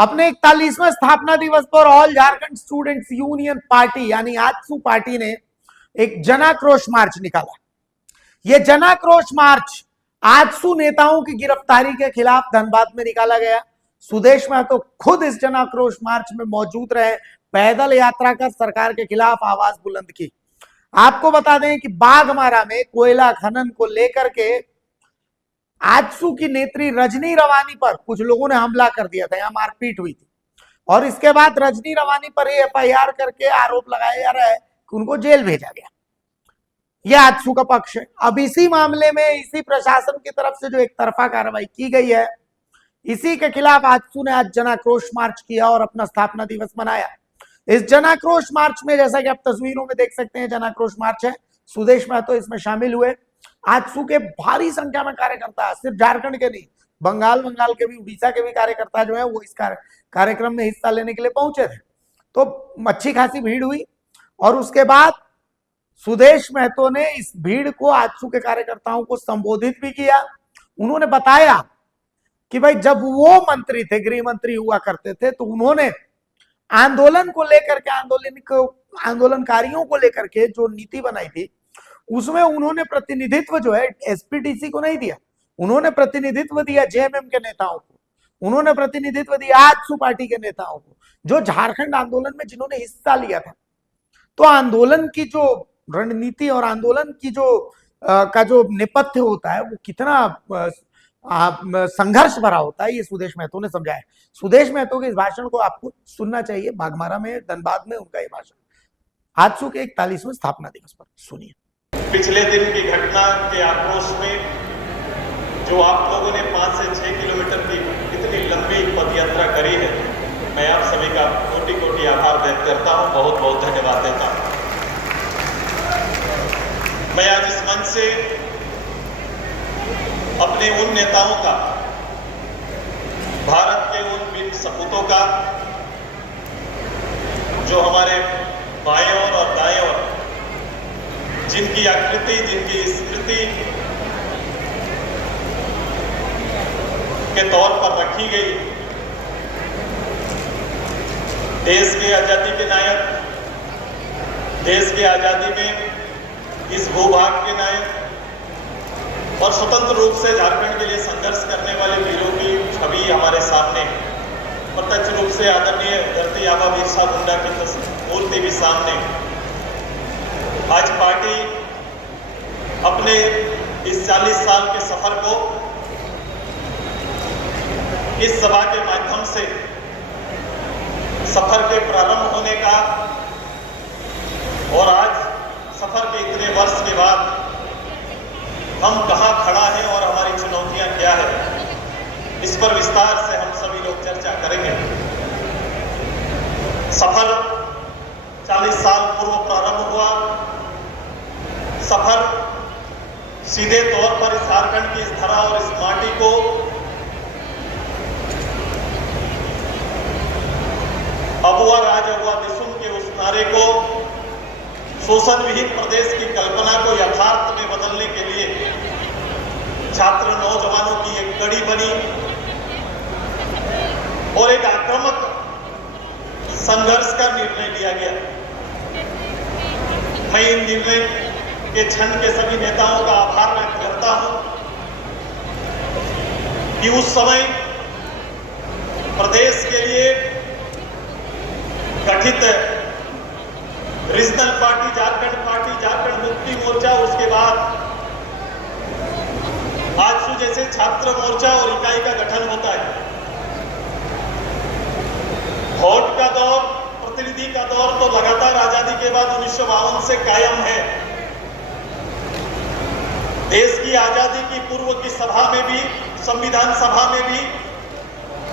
अपने 41वें स्थापना दिवस पर all Jharkhand students union party यानी आजसू पार्टी ने एक जनाक्रोश मार्च निकाला। यह जनाक्रोश मार्च आजसू नेताओं की गिरफ्तारी के खिलाफ धनबाद में निकाला गया। सुदेश महतो तो खुद इस जनाक्रोश मार्च में मौजूद रहे, पैदल यात्रा कर सरकार के खिलाफ आवाज बुलंद की। आपको बता दें कि बाघमारा में कोयला खनन को लेकर के आजसू की नेत्री रजनी रवानी पर कुछ लोगों ने हमला कर दिया था, यहां मारपीट हुई थी और इसके बाद रजनी रवानी पर एफआईआर करके आरोप लगाया जा रहा है कि उनको जेल भेजा गया। यह आजसू का पक्ष है। अब इसी मामले में इसी प्रशासन की तरफ से जो एक तरफा कार्रवाई की गई है, इसी के खिलाफ आजसू ने आज जनाक्रोश मार्च किया और अपना स्थापना दिवस मनाया। इस जनाक्रोश मार्च में जैसा कि आप तस्वीरों में देख सकते हैं, जनाक्रोश मार्च है, सुदेश महतो इसमें शामिल हुए। आजसू के भारी संख्या में कार्यकर्ता, सिर्फ झारखंड के नहीं, बंगाल के भी, उड़ीसा के भी कार्यकर्ता जो है वो इस कार्यक्रम में हिस्सा लेने के लिए पहुंचे थे। तो अच्छी खासी भीड़ हुई और उसके बाद सुदेश महतो ने इस भीड़ को, आजसू के कार्यकर्ताओं को संबोधित भी किया। उन्होंने बताया कि भाई जब वो मंत्री थे, गृह मंत्री हुआ करते थे, तो उन्होंने आंदोलन को लेकर के, आंदोलनकारियों को लेकर के जो नीति बनाई थी, उसमें उन्होंने प्रतिनिधित्व जो है एसपीडीसी को नहीं दिया, उन्होंने प्रतिनिधित्व दिया जेएमएम के नेताओं को, उन्होंने प्रतिनिधित्व दिया आजसू पार्टी के नेताओं को, जो झारखंड आंदोलन में जिन्होंने हिस्सा लिया था। तो आंदोलन की जो रणनीति और आंदोलन की जो नेपथ्य होता है वो कितना संघर्ष भरा होता है, ये सुदेश महतो ने समझाया। सुदेश महतो के इस भाषण को आपको सुनना चाहिए। बाघमारा में, धनबाद में उनका ये भाषण आजसू के 41वें स्थापना दिवस पर सुनिए। पिछले दिन की घटना के आक्रोश में जो आप लोगों ने 5 से 6 किलोमीटर की इतनी लंबी पद यात्रा करी है, मैं आप सभी का कोटि आभार व्यक्त करता हूं, बहुत बहुत धन्यवाद देता हूं। मैं आज इस मंच से अपने उन नेताओं का, भारत के उन वीर सपूतों का जो हमारे बाएं ओर और दाएं ओर, जिनकी आकृति, जिनकी स्मृति के तौर पर रखी गई, देश की आजादी के नायक, देश की आजादी में इस भूभाग के नायक और स्वतंत्र रूप से झारखंड के लिए संघर्ष करने वाले वीरों की छवि हमारे सामने, प्रत्यक्ष रूप से आदरणीय धरती आबा बिरसा मुंडा की मूर्ति भी सामने। आज पार्टी अपने इस 40 साल के सफर को इस सभा के माध्यम से, सफर के प्रारंभ होने का और आज सफर के इतने वर्ष के बाद हम कहां खड़ा हैं और हमारी चुनौतियां क्या है, इस पर विस्तार से हम सभी लोग चर्चा करेंगे। सफर 40 साल पूर्व प्रारंभ हुआ। सफर सीधे तौर पर इस झारखंड की इस धरा और इस माटी को अबुआ राज अबुआ दिसुम के उस नारे को, शोषण विहीन प्रदेश की कल्पना को यथार्थ में बदलने के लिए छात्र नौजवानों की एक कड़ी बनी और एक आक्रामक संघर्ष का निर्णय लिया गया। मैं इन निर्णय के क्षण के सभी नेताओं का आभार व्यक्त करता हूं कि उस समय प्रदेश के लिए गठित रीजनल पार्टी, झारखंड मुक्ति मोर्चा, उसके बाद आजसू जैसे छात्र मोर्चा और इकाई का गठन होता है। वोट का दौर, प्रतिनिधि का दौर तो लगातार आजादी के बाद 1952 से कायम है। देश की आजादी की पूर्व की सभा में भी, संविधान सभा में भी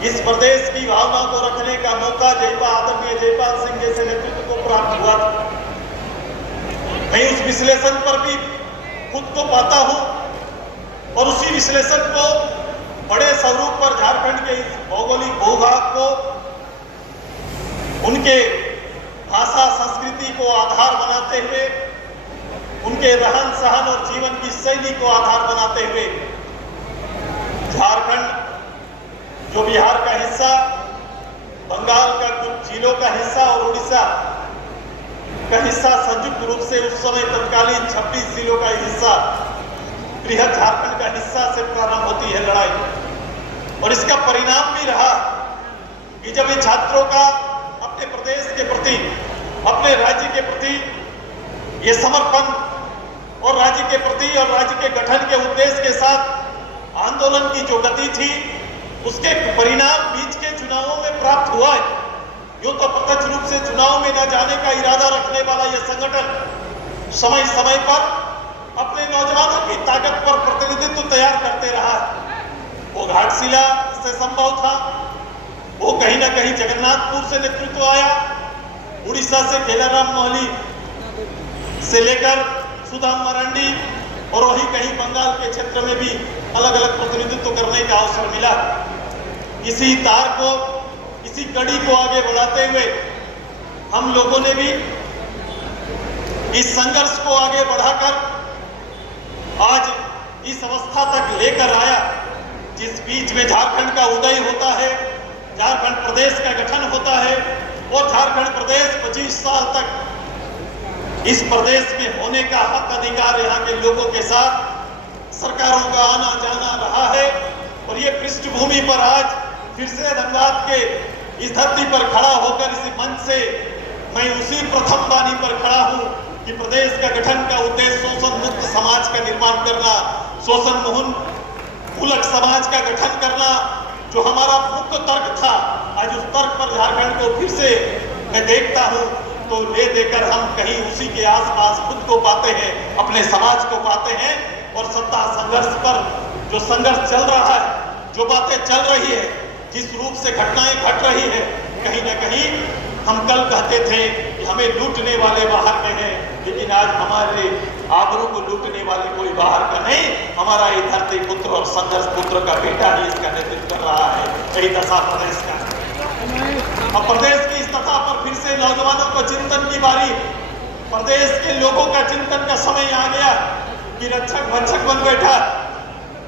इस प्रदेश की भावना को रखने का मौका आदरणीय जयपाल सिंह जैसे नेतृत्व को प्राप्त हुआ था। मैं उस विश्लेषण पर भी खुद को पाता हूं और उसी विश्लेषण को बड़े स्वरूप पर झारखंड के इस भौगोलिक भूभाग को, उनके भाषा संस्कृति को आधार बनाते हुए, उनके रहन सहन और जीवन की शैली को आधार बनाते हुए झारखंड जो बिहार का हिस्सा जिलों का हिस्सा और उड़ीसा का हिस्सा संयुक्त रूप से उस समय तत्कालीन 26 जिलों का हिस्सा बृहद झारखंड का हिस्सा से प्रारंभ होती है लड़ाई। और इसका परिणाम भी रहा कि जब इन छात्रों का अपने प्रदेश के प्रति, अपने राज्य के प्रति ये समर्पण और राज्य के प्रति और राज्य के गठन के उद्देश्य के साथ आंदोलन की जो गति थी, उसके परिणाम बीच के चुनावों में प्राप्त हुआ है। यूं तो प्रत्यक्ष रूप से चुनाव में न जाने का इरादा रखने वाला यह संगठन समय समय पर अपने नौजवानों की ताकत पर प्रतिनिधित्व तैयार करते रहा है। वो घाटशिला से संभव था, वो कहीं ना कहीं जगन्नाथपुर से नेतृत्व आया, उड़ीसा से खेलाराम मोहली से लेकर सुदाम मरांडी और वही कहीं बंगाल के क्षेत्र में भी अलग अलग प्रतिनिधित्व करने का अवसर मिला। इसी तार को, इसी कड़ी को आगे बढ़ाते हुए हम लोगों ने भी इस संघर्ष को आगे बढ़ाकर आज इस अवस्था तक लेकर आया जिस बीच में झारखंड का उदय होता है, झारखंड प्रदेश का गठन होता है और झारखंड प्रदेश 25 साल तक इस प्रदेश में होने का हक अधिकार यहाँ के लोगों के साथ सरकारों का आना जाना रहा है। और ये पृष्ठभूमि पर आज फिर से धनबाद के इस धरती पर खड़ा होकर इसी मंच से मैं उसी प्रथम वाणी पर खड़ा हूँ कि प्रदेश का गठन का उद्देश्य शोषण मुक्त समाज का निर्माण करना, शोषण मूलक समाज का गठन करना, जो हमारा मुख्य तर्क था, आज उस तर्क पर झारखंड को फिर से मैं देखता हूँ तो ले देकर हम कहीं उसी के आसपास खुद को पाते हैं, अपने समाज को पाते हैं। और सत्ता संघर्ष पर जो संघर्ष चल रहा है, जो बातें चल रही है, जिस रूप से घटनाएं घट रही है, कहीं ना कहीं हम कल कहते थे कि हमें लूटने वाले बाहर में हैं, लेकिन आज हमारे आबरू को लूटने वाले कोई बाहर का नहीं, हमारा ये धरती पुत्र और संघर्ष पुत्र का बेटा ही इसका नेतृत्व कर रहा है। यही दशा प्रदेश का। अब प्रदेश की इस दशा पर फिर से नौजवानों को चिंतन की बारी, प्रदेश के लोगों का चिंतन का समय आ गया कि रक्षक भक्षक बन बैठा,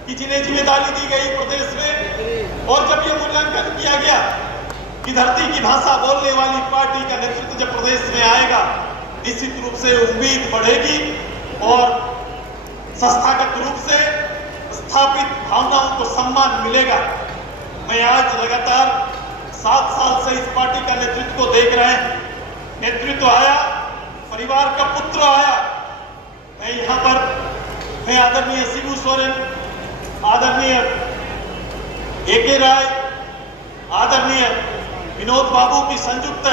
कि जिन्हें जिम्मेदारी दी गई प्रदेश में, और जब ये मूल्यांकन किया गया कि धरती की भाषा बोलने वाली पार्टी का नेतृत्व जब प्रदेश में आएगा, निश्चित रूप से उम्मीद बढ़ेगी और संस्थागत रूप से स्थापित भावनाओं को सम्मान मिलेगा। मैं आज लगातार 7 साल से इस पार्टी का नेतृत्व को देख रहे हैं। नेतृत्व आया, परिवार का पुत्र आया। मैं यहाँ पर आदरणीय शिबू सोरेन, आदरणीय ए.के. राय, आदरणीय विनोद बाबू की संयुक्त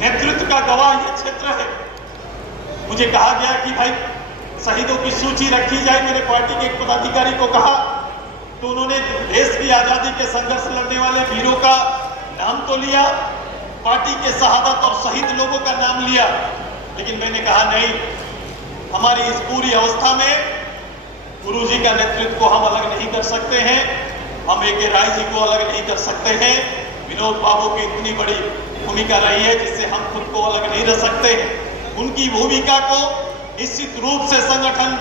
नेतृत्व का गवाह यह क्षेत्र है। मुझे कहा गया कि भाई शहीदों की सूची रखी जाए, मेरे पार्टी के एक पदाधिकारी को कहा, तो उन्होंने देश की आजादी के संघर्ष लड़ने वाले वीरों का नाम तो लिया, पार्टी के शहादत और शहीद लोगों का नाम लिया, लेकिन मैंने कहा नहीं, हमारी इस पूरी अवस्था में गुरुजी का नेतृत्व को हम अलग नहीं कर सकते हैं, हम ए.के. राय जी को अलग नहीं कर सकते हैं, विनोद बाबू की इतनी बड़ी भूमिका रही है जिससे हम खुद को अलग नहीं रख सकते हैं। उनकी भूमिका को निश्चित रूप से संगठन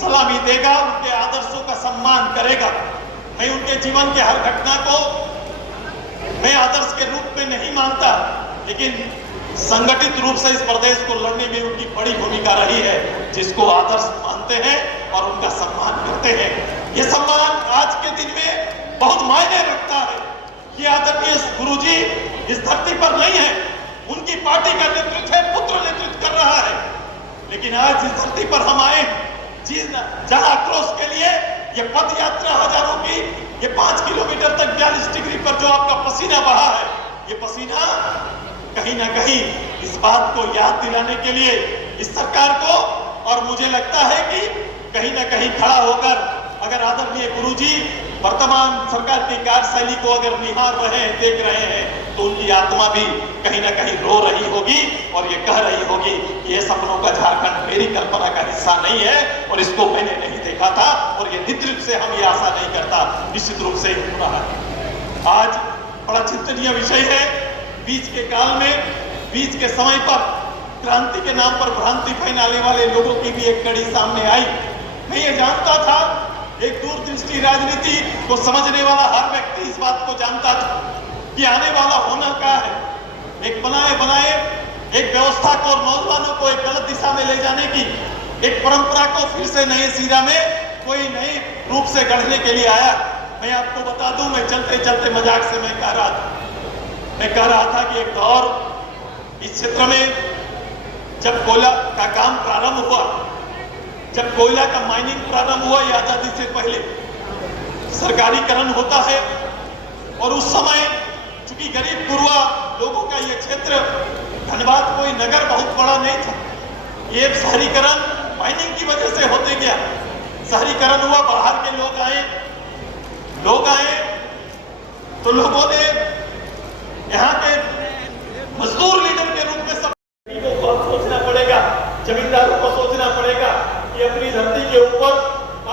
सलामी देगा, उनके आदर्शों का सम्मान करेगा। मैं उनके जीवन के हर घटना को मैं आदर्श के रूप में नहीं मानता, लेकिन संगठित रूप से इस प्रदेश को लड़ने में उनकी बड़ी भूमिका रही है, जिसको आदर्श मानते हैं और उनका सम्मान करते हैं। ये सम्मान आज के दिन में बहुत मायने रखता है कि आदरणीय गुरुजी इस धरती पर नहीं है, उनकी पार्टी का नेतृत्व है, पुत्र नेतृत्व कर रहा है, लेकिन आज इस धरती पर हम आए जहां आक्रोश के लिए ये पद यात्रा हजारों की, ये 5 किलोमीटर तक 42 डिग्री पर जो आपका पसीना बहा है, ये पसीना कहीं ना कहीं इस बात को याद दिलाने के लिए इस सरकार को, और मुझे लगता है कि कहीं ना कहीं खड़ा होकर अगर आदरणीय गुरुजी वर्तमान सरकार की कार्यशैली को अगर निहार रहे हैं, देख रहे हैं, तो उनकी आत्मा भी कहीं ना कहीं रो रही होगी और ये कह रही होगी कि ये सपनों का झारखंड मेरी कल्पना का हिस्सा नहीं है और इसको मैंने नहीं देखा था, और ये नेतृत्व से हम ये आशा नहीं करता, निश्चित रूप से हो रहा है। आज बड़ा चिंतनीय विषय है। बीच के काल में, बीच के समय पर क्रांति के नाम पर भ्रांति फैलाने वाले लोगों की भी एक कड़ी सामने आई। मैं ये जानता था, एक दूरदृष्टि राजनीति को समझने वाला हर व्यक्ति इस बात को जानता था कि आने वाला होना क्या है, एक बनाए एक व्यवस्था को और नौजवानों को एक गलत दिशा में ले जाने की एक परंपरा को फिर से नए सिरा में कोई नए रूप से गढ़ने के लिए आया। मैं आपको बता दूं, मैं चलते चलते मजाक से मैं कह रहा था कि एक दौर इस क्षेत्र में जब कोयला का काम प्रारंभ हुआ, जब कोयला का माइनिंग प्रारंभ हुआ, ये आजादी से पहले सरकारीकरण होता है और उस समय चूंकि गरीब गुरुआ लोगों का ये क्षेत्र, धनबाद कोई नगर बहुत बड़ा नहीं था, ये शहरीकरण माइनिंग की वजह से होते गया। शहरीकरण हुआ, बाहर के लोग आए तो लोगों ने यहाँ के मजदूर लीडर के रूप में सब को सोचना पड़ेगा, जमींदारों को सोचना पड़ेगा कि अपनी धरती के ऊपर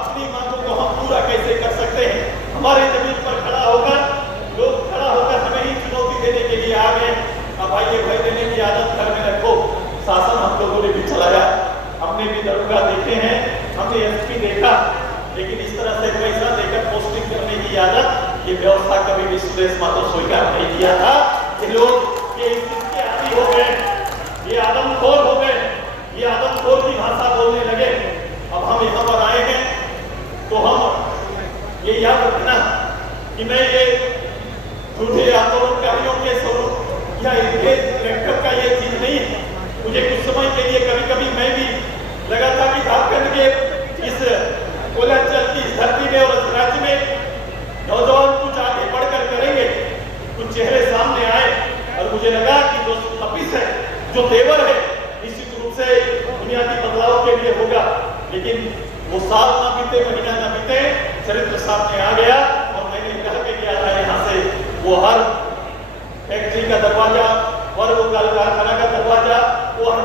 अपनी मांगों को हम पूरा कैसे कर सकते हैं। हमारे जमीन पर खड़ा होकर हमें ही चुनौती देने के लिए आ गए। अब भाई भय देने की आदत घर में रखो। शासन हम लोगों ने भी चलाया, हमने भी दरोगा देखे हैं, हमने एसपी देखा, लेकिन इस तरह से पैसा देकर पोस्टिंग करने की आदत ये व्यवस्था कभी भी सुरेश माधव स्वीकार नहीं किया था। ये लोग ये इसके आदी हो गए, ये आदमखोर हो गए, ये आदमखोर की भाषा बोलने लगे। अब हम यहाँ पर आए हैं तो हम ये याद रखना कि मैं ये झूठे आंदोलनकारियों के स्वरूप या ट्रैक्टर का ये चीज नहीं है। मुझे कुछ समय के लिए कभी मैं भी लगा था कि झारखंड के इस कोयलांचल की इस धरती में और इस राज्य में नौजवान कुछ आगे बढ़कर करेंगे। कुछ चेहरे सामने आए और मुझे लगा कि जो तपिश है, जो तेवर है, निश्चित रूप से बुनियादी बदलाव के लिए होगा। लेकिन वो साल ना बीते, महीना ना बीते, चरित्र सामने आ गया और मैंने कह के गया था यहाँ से वो हर फैक्ट्री का दरवाजा और वो कारखाना का दरवाजा वो हर